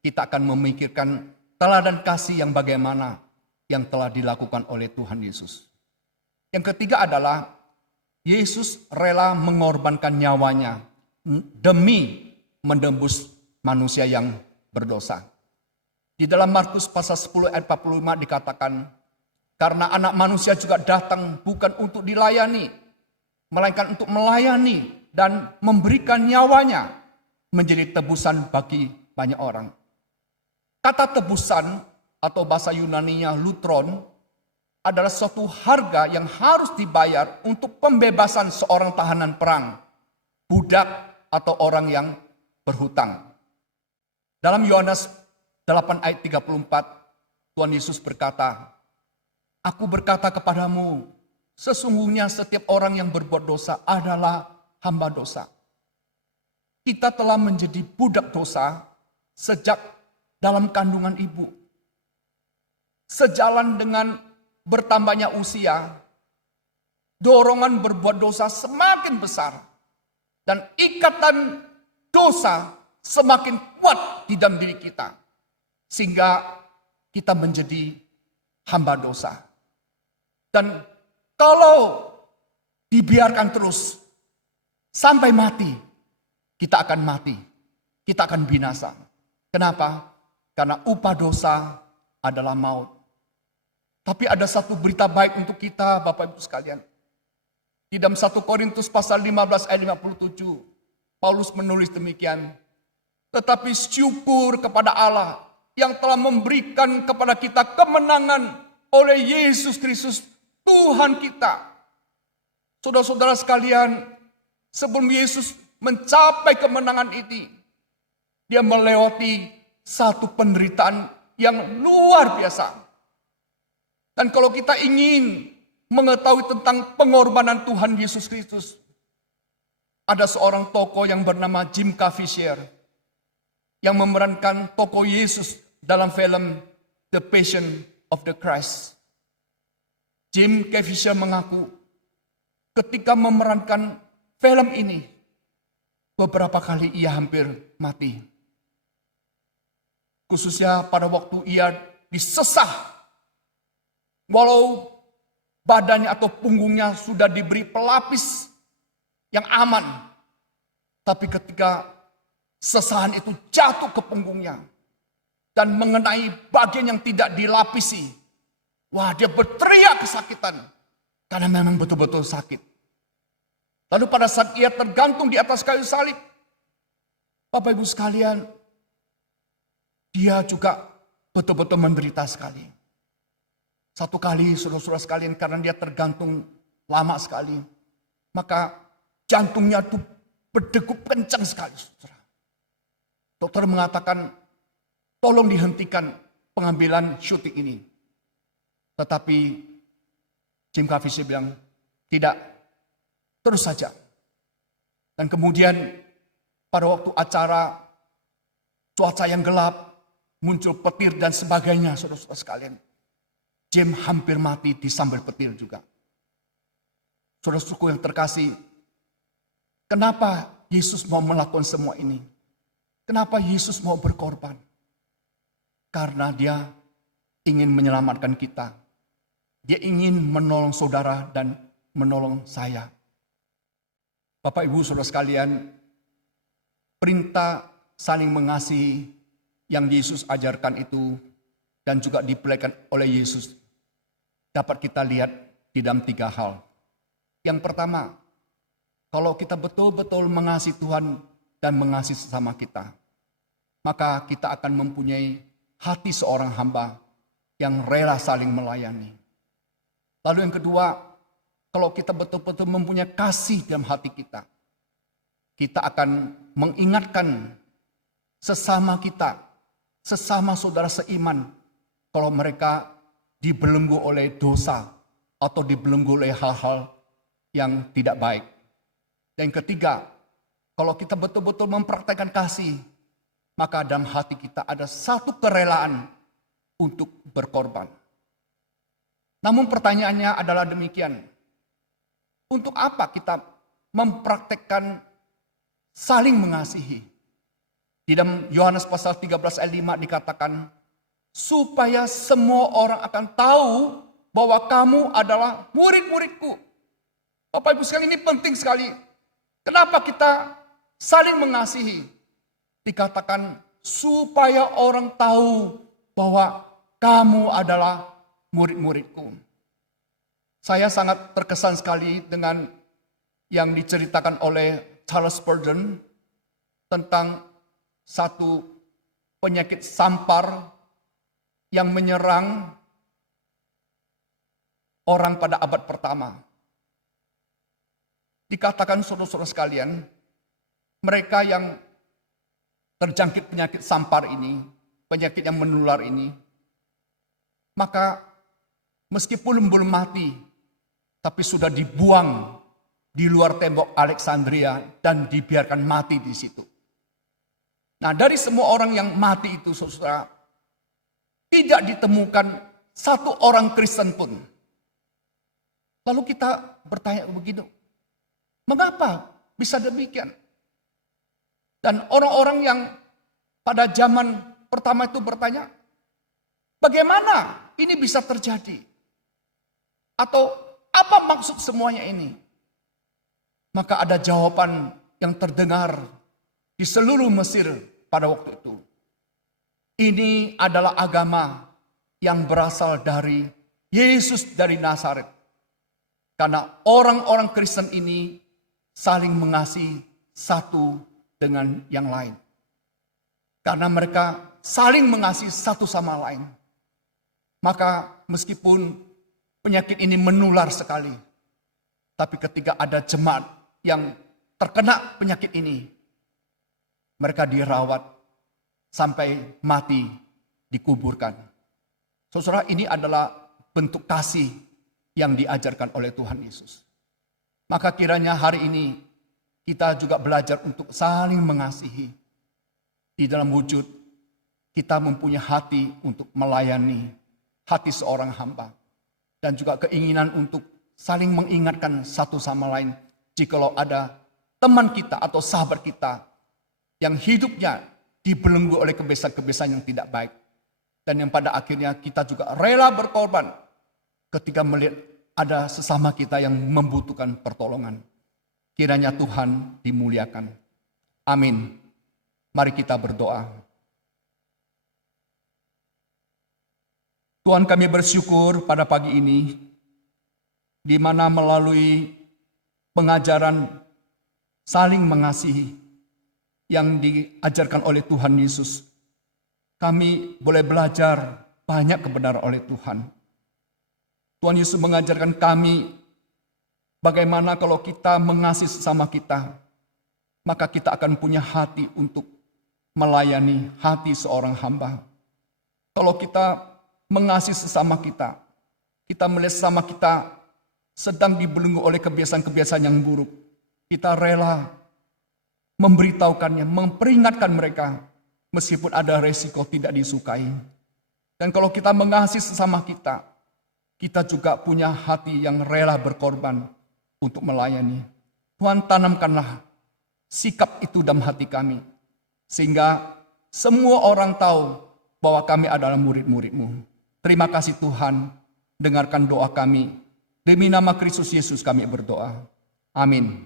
kita akan memikirkan teladan kasih yang bagaimana yang telah dilakukan oleh Tuhan Yesus. Yang ketiga adalah Yesus rela mengorbankan nyawanya demi menembus manusia yang berdosa. Di dalam Markus pasal 10 ayat 45 dikatakan, karena anak manusia juga datang bukan untuk dilayani, melainkan untuk melayani dan memberikan nyawanya menjadi tebusan bagi banyak orang. Kata tebusan atau bahasa Yunaninya lutron adalah suatu harga yang harus dibayar untuk pembebasan seorang tahanan perang, budak atau orang yang berhutang. Dalam Yohanes 8 ayat 34, Tuhan Yesus berkata, Aku berkata kepadamu, sesungguhnya setiap orang yang berbuat dosa adalah hamba dosa. Kita telah menjadi budak dosa sejak dalam kandungan ibu. Sejalan dengan bertambahnya usia, dorongan berbuat dosa semakin besar. Dan ikatan dosa semakin kuat di dalam diri kita. Sehingga kita menjadi hamba dosa. Dan kalau dibiarkan terus sampai mati, kita akan mati. Kita akan binasa. Kenapa? Karena upah dosa adalah maut. Tapi ada satu berita baik untuk kita, Bapak Ibu sekalian. Di dalam 1 Korintus pasal 15 ayat 57, Paulus menulis demikian. Tetapi syukur kepada Allah yang telah memberikan kepada kita kemenangan oleh Yesus Kristus, Tuhan kita. Saudara-saudara sekalian, sebelum Yesus mencapai kemenangan ini, dia melewati satu penderitaan yang luar biasa. Dan kalau kita ingin mengetahui tentang pengorbanan Tuhan Yesus Kristus, ada seorang tokoh yang bernama Jim Caviezel yang memerankan tokoh Yesus dalam film The Passion of the Christ. Jim Caviezel mengaku ketika memerankan film ini, beberapa kali ia hampir mati. Khususnya pada waktu ia disesah, walau badannya atau punggungnya sudah diberi pelapis yang aman. Tapi ketika sesahan itu jatuh ke punggungnya, dan mengenai bagian yang tidak dilapisi. Wah, dia berteriak kesakitan karena memang betul-betul sakit. Lalu pada saat ia tergantung di atas kayu salib, Bapak Ibu sekalian, dia juga betul-betul menderita sekali. Satu kali, saudara-saudara sekalian, karena dia tergantung lama sekali, maka jantungnya itu berdegup kencang sekali. Saudara. Dokter mengatakan, tolong dihentikan pengambilan syuting ini. Tetapi Jim Caviezel bilang, tidak, terus saja. Dan kemudian pada waktu acara, cuaca yang gelap, muncul petir dan sebagainya, saudara-saudara sekalian. Jim hampir mati disambar petir juga. Saudara-saudaraku yang terkasih, kenapa Yesus mau melakukan semua ini? Kenapa Yesus mau berkorban? Karena dia ingin menyelamatkan kita. Dia ingin menolong saudara dan menolong saya. Bapak Ibu saudara sekalian, perintah saling mengasihi yang Yesus ajarkan itu dan juga dipelajari oleh Yesus dapat kita lihat di dalam 3 hal. Yang pertama, kalau kita betul-betul mengasihi Tuhan dan mengasihi sesama kita, maka kita akan mempunyai hati seorang hamba yang rela saling melayani. Lalu yang kedua, kalau kita betul-betul mempunyai kasih dalam hati kita, kita akan mengingatkan sesama kita, sesama saudara seiman, kalau mereka dibelenggu oleh dosa atau dibelenggu oleh hal-hal yang tidak baik. Dan yang ketiga, kalau kita betul-betul mempraktekkan kasih, maka dalam hati kita ada satu kerelaan untuk berkorban. Namun pertanyaannya adalah demikian. Untuk apa kita mempraktekkan saling mengasihi? Di dalam Yohanes pasal 13 ayat 5 dikatakan, supaya semua orang akan tahu bahwa kamu adalah murid-muridku. Bapak Ibu sekalian, ini penting sekali. Kenapa kita saling mengasihi? Dikatakan supaya orang tahu bahwa kamu adalah murid-muridku. Saya sangat terkesan sekali dengan yang diceritakan oleh Charles Spurgeon tentang satu penyakit sampar yang menyerang orang pada abad pertama. Dikatakan saudara-saudara sekalian, mereka yang terjangkit penyakit sampar ini, penyakit yang menular ini, maka meskipun belum mati, tapi sudah dibuang di luar tembok Alexandria dan dibiarkan mati di situ. Nah, dari semua orang yang mati itu, saudara, tidak ditemukan satu orang Kristen pun. Lalu kita bertanya begitu, mengapa bisa demikian? Dan orang-orang yang pada zaman pertama itu bertanya, bagaimana ini bisa terjadi? Atau apa maksud semuanya ini? Maka ada jawaban yang terdengar di seluruh Mesir pada waktu itu. Ini adalah agama yang berasal dari Yesus dari Nazaret. Karena orang-orang Kristen ini saling mengasihi satu dengan yang lain. Karena mereka saling mengasihi satu sama lain. Maka meskipun penyakit ini menular sekali, tapi ketika ada jemaat yang terkena penyakit ini, mereka dirawat sampai mati, dikuburkan. Saudara, ini adalah bentuk kasih yang diajarkan oleh Tuhan Yesus. Maka kiranya hari ini kita juga belajar untuk saling mengasihi. Di dalam wujud kita mempunyai hati untuk melayani, hati seorang hamba. Dan juga keinginan untuk saling mengingatkan satu sama lain. Jikalau ada teman kita atau sahabat kita yang hidupnya dibelenggu oleh kebiasaan-kebiasaan yang tidak baik. Dan yang pada akhirnya kita juga rela berkorban ketika melihat ada sesama kita yang membutuhkan pertolongan. Kiranya Tuhan dimuliakan. Amin. Mari kita berdoa. Tuhan, kami bersyukur pada pagi ini, di mana melalui pengajaran saling mengasihi yang diajarkan oleh Tuhan Yesus, kami boleh belajar banyak kebenaran oleh Tuhan. Tuhan Yesus mengajarkan kami bagaimana kalau kita mengasihi sesama kita, maka kita akan punya hati untuk melayani hati seorang hamba. Kalau kita mengasihi sesama kita, kita melihat sesama kita sedang dibelenggu oleh kebiasaan-kebiasaan yang buruk, kita rela memberitahukannya, memperingatkan mereka, meskipun ada resiko tidak disukai. Dan kalau kita mengasihi sesama kita, kita juga punya hati yang rela berkorban untuk melayani. Tuhan, tanamkanlah sikap itu dalam hati kami, sehingga semua orang tahu bahwa kami adalah murid-murid-Mu. Terima kasih Tuhan, dengarkan doa kami. Demi nama Kristus Yesus kami berdoa. Amin.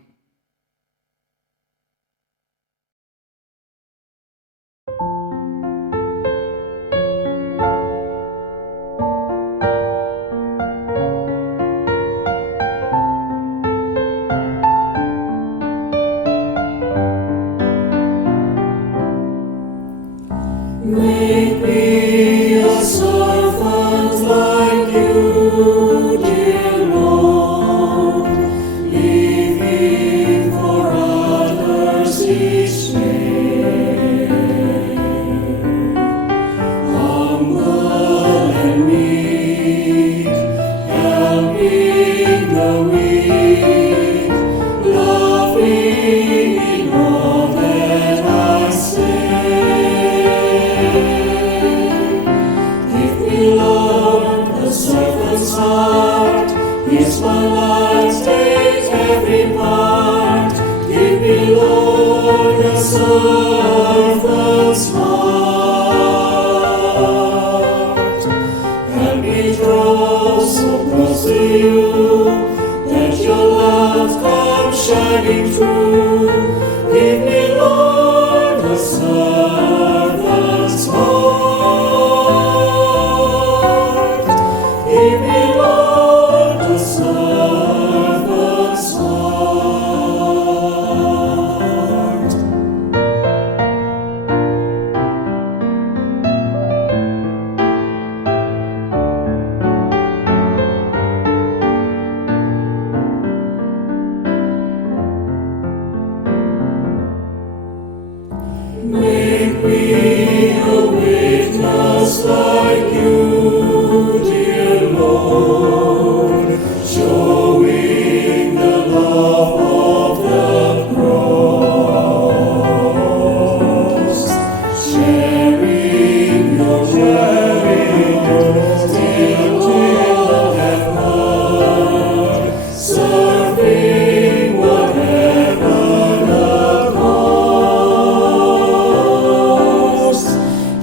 Make me a servant like you, dear Lord. Leave me for others each day. Humble and meek, helping the weak, loving in all that I say. Servant's heart, here's my life, take every part. Give me, Lord, a servant's heart. Help me draw so close to you, let your love come shining through. Give me, Lord, a servant's heart. Give me, Lord, a servant's heart. Make me a witness like you, dear Lord, showing the love of the cross, sharing your word till death part, serving whatever the cost.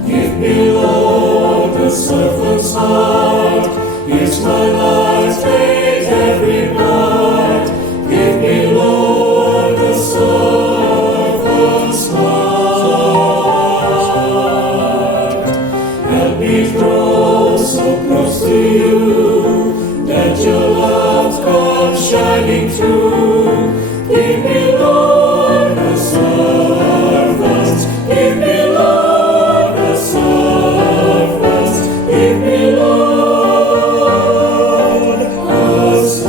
Give me, Lord, the servant's heart. Here's my life, take every part. Give me, Lord, the servant's heart. Help me draw so close to you, that your love comes shining through. Give me, Lord, a servant. Give me, Lord, a servant. Give me, Lord, a servant's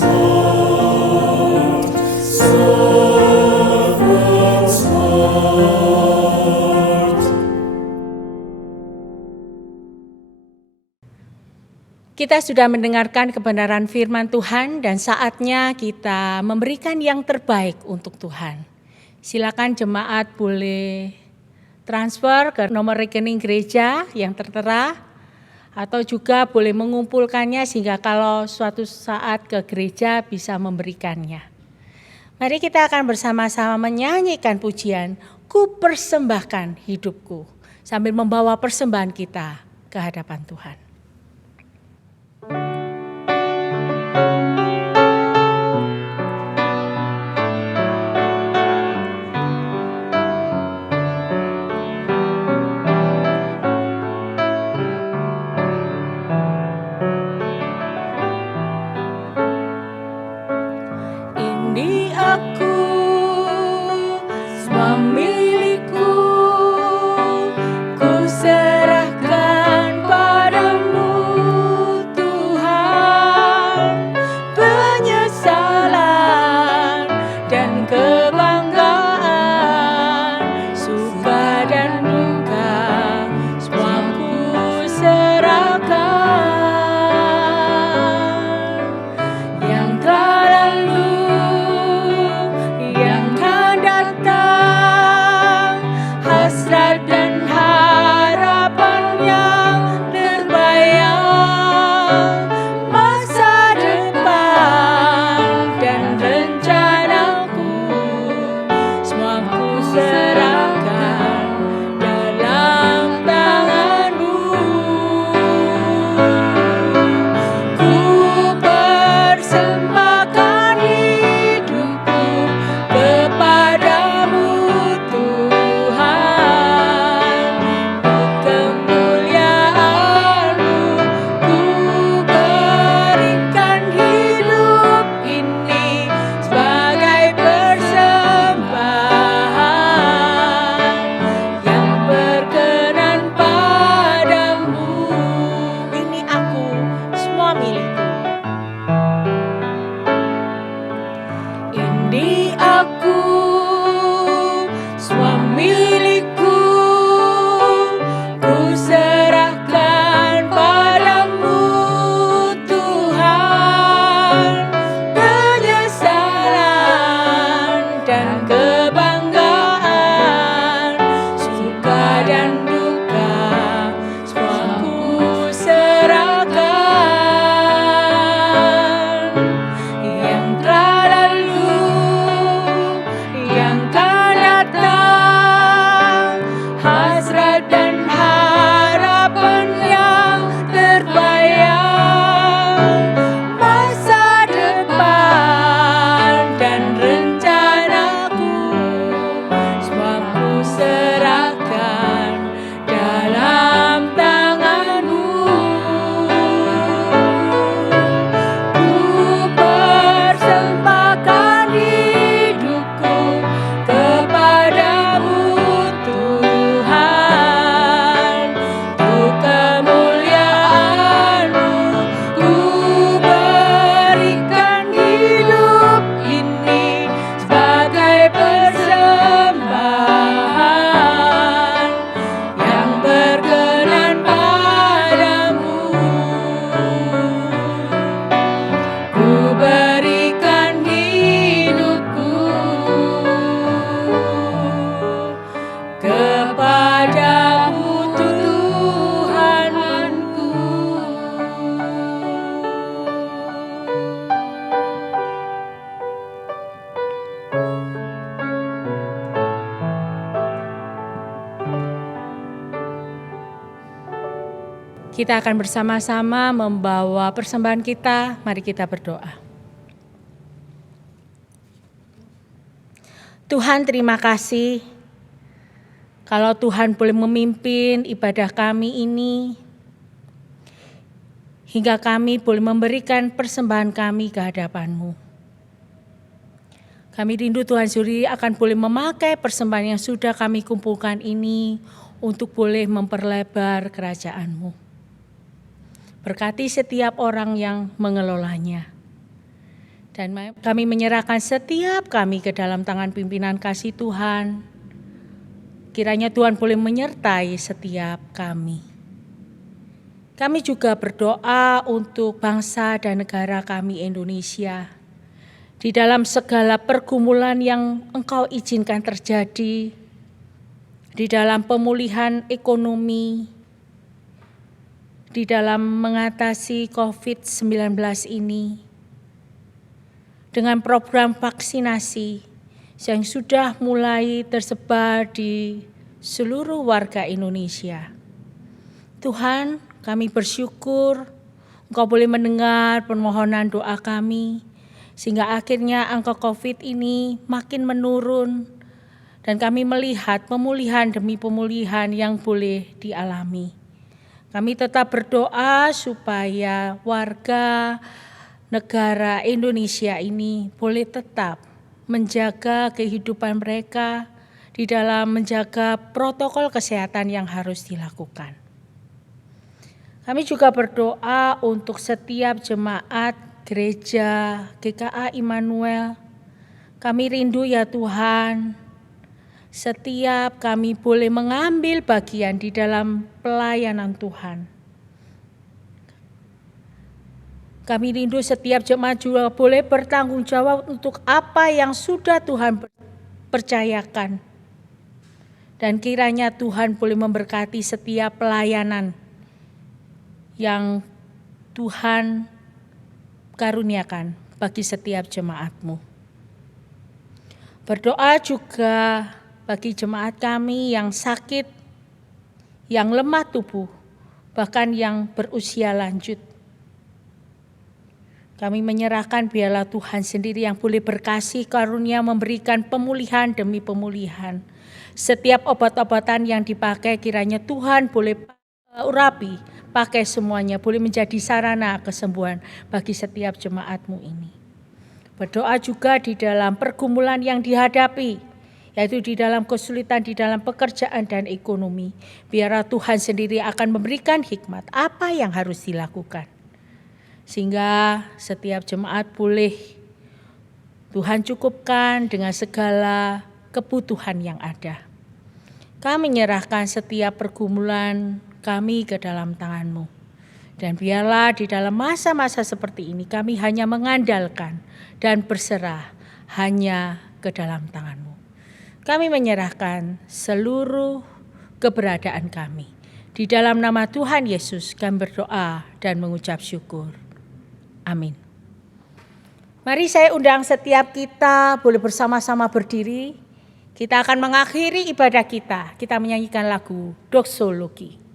heart. Servant's heart. Kita sudah mendengarkan kebenaran firman Tuhan dan saatnya kita memberikan yang terbaik untuk Tuhan. Silakan jemaat boleh transfer ke nomor rekening gereja yang tertera atau juga boleh mengumpulkannya sehingga kalau suatu saat ke gereja bisa memberikannya. Mari kita akan bersama-sama menyanyikan pujian Ku persembahkan hidupku sambil membawa persembahan kita ke hadapan Tuhan. hasrat dan harapan yang terbayang, masa depan dan rencanaku, semua ku serahkan dalam tangan-Mu. Ku persembahkan hidupku kepadamu Tuhan, untuk kemuliaan-Mu. Ku berikan hidup ini sebagai persembahan yang berkenan padamu. Ku berikan hidupku kepadamu Tuhanku. Kita akan bersama-sama membawa persembahan kita. Mari kita berdoa. Tuhan, terima kasih kalau Tuhan boleh memimpin ibadah kami ini, hingga kami boleh memberikan persembahan kami ke hadapan-Mu. Kami rindu Tuhan sendiri akan boleh memakai persembahan yang sudah kami kumpulkan ini untuk boleh memperlebar kerajaan-Mu. Berkati setiap orang yang mengelolanya. Dan kami menyerahkan setiap kami ke dalam tangan pimpinan kasih Tuhan. Kiranya Tuhan boleh menyertai setiap kami. Kami juga berdoa untuk bangsa dan negara kami Indonesia. Di dalam segala pergumulan yang Engkau izinkan terjadi, di dalam pemulihan ekonomi, di dalam mengatasi COVID-19 ini, dengan program vaksinasi yang sudah mulai tersebar di seluruh warga Indonesia. Tuhan, kami bersyukur Engkau boleh mendengar permohonan doa kami, sehingga akhirnya angka COVID ini makin menurun, dan kami melihat pemulihan demi pemulihan yang boleh dialami. Kami tetap berdoa supaya warga negara Indonesia ini boleh tetap menjaga kehidupan mereka di dalam menjaga protokol kesehatan yang harus dilakukan. Kami juga berdoa untuk setiap jemaat gereja GKA Immanuel. Kami rindu ya Tuhan, setiap kami boleh mengambil bagian di dalam pelayanan Tuhan. Kami rindu setiap jemaat juga boleh bertanggung jawab untuk apa yang sudah Tuhan percayakan. Dan kiranya Tuhan boleh memberkati setiap pelayanan yang Tuhan karuniakan bagi setiap jemaat-Mu. Berdoa juga bagi jemaat kami yang sakit, yang lemah tubuh, bahkan yang berusia lanjut. Kami menyerahkan biarlah Tuhan sendiri yang boleh berkasih karunia memberikan pemulihan demi pemulihan. Setiap obat-obatan yang dipakai kiranya Tuhan boleh urapi, pakai semuanya, boleh menjadi sarana kesembuhan bagi setiap jemaat-Mu ini. Berdoa juga di dalam pergumulan yang dihadapi, yaitu di dalam kesulitan, di dalam pekerjaan dan ekonomi. Biarlah Tuhan sendiri akan memberikan hikmat apa yang harus dilakukan. Sehingga setiap jemaat boleh Tuhan cukupkan dengan segala kebutuhan yang ada. Kami menyerahkan setiap pergumulan kami ke dalam tangan-Mu. Dan biarlah di dalam masa-masa seperti ini kami hanya mengandalkan dan berserah hanya ke dalam tangan-Mu. Kami menyerahkan seluruh keberadaan kami. Di dalam nama Tuhan Yesus kami berdoa dan mengucap syukur. Amin. Mari saya undang setiap kita boleh bersama-sama berdiri. Kita akan mengakhiri ibadah kita. Kita menyanyikan lagu doksologi.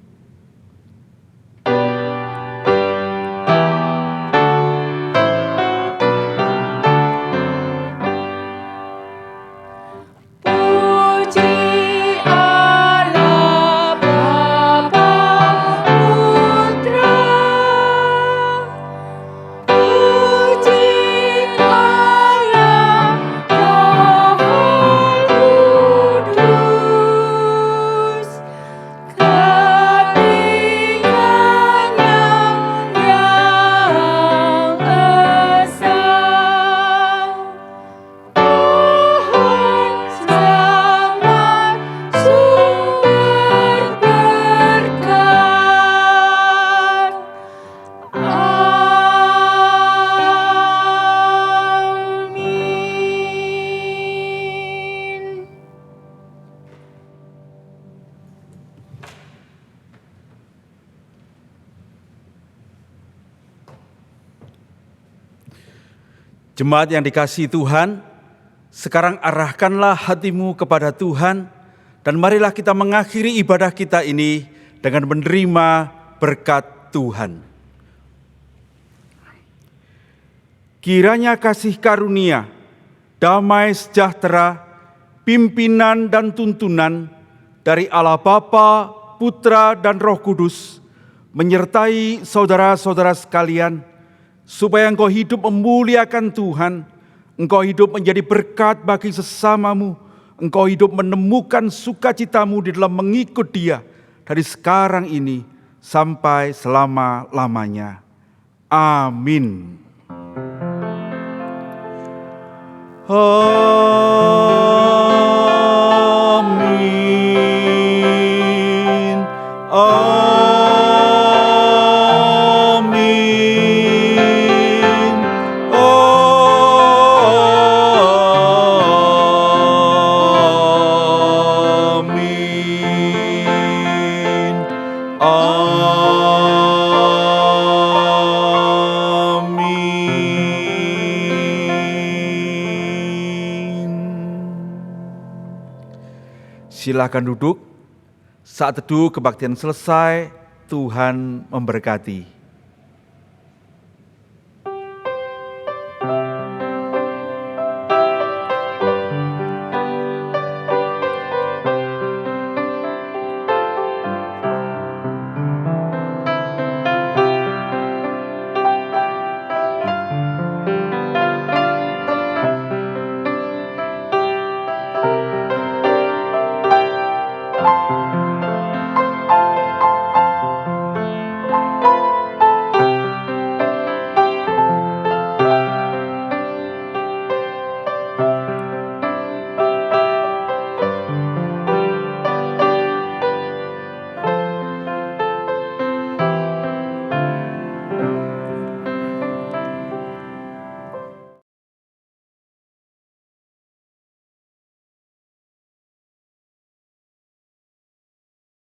Jemaat yang dikasihi Tuhan, sekarang arahkanlah hatimu kepada Tuhan dan marilah kita mengakhiri ibadah kita ini dengan menerima berkat Tuhan. Kiranya kasih karunia, damai sejahtera, pimpinan dan tuntunan dari Allah Bapa, Putra dan Roh Kudus menyertai saudara-saudara sekalian, supaya engkau hidup memuliakan Tuhan, engkau hidup menjadi berkat bagi sesamamu, engkau hidup menemukan sukacitamu di dalam mengikut Dia dari sekarang ini sampai selama-lamanya. Amin. Amin. Silakan duduk. Saat teduh kebaktian selesai, Tuhan memberkati.